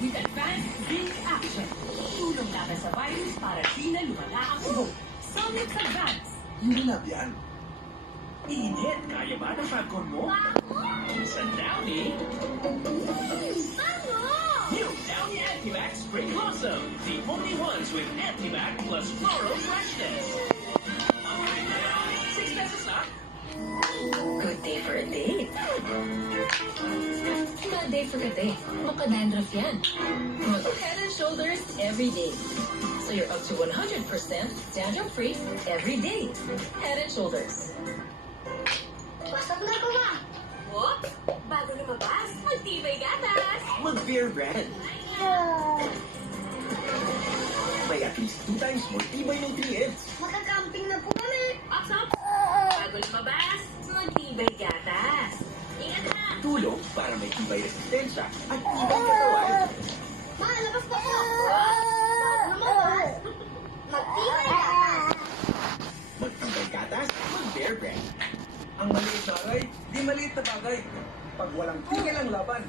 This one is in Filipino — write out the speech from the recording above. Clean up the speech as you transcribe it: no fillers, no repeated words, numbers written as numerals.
with advanced zinc action. Tulong laban sa virus para di na lumala ang ubo. Somnix Advance. Hindi na yan. Init, kaya ba ng Falcon mo? Sa Downy, new Downy Antimax Spring Blossom. The only ones with Antimax plus floral freshness. 6 pesos lang. Good day for a date. Bad day for a date. Maka-dandruff yan. Head and Shoulders every day. So you're up to 100% dandruff-free every day. Head and Shoulders. Pasok na ko ma! What? Bago lumabas, magtibay gatas! Mag-Bear Brand. May at least 2 times more tibay nutrients. Makakamping na po kami! Ups up! Bago lumabas, magtibay gatas! Ingat na! Tulong para may tibay resistensya at tibay katawan. Ma, labas na po! Lumabas! Magtibay gatas! Magtibay gatas, mag-Bear Brand. Ang maliit na bagay, di maliit na bagay. Pag walang tigil ang laban.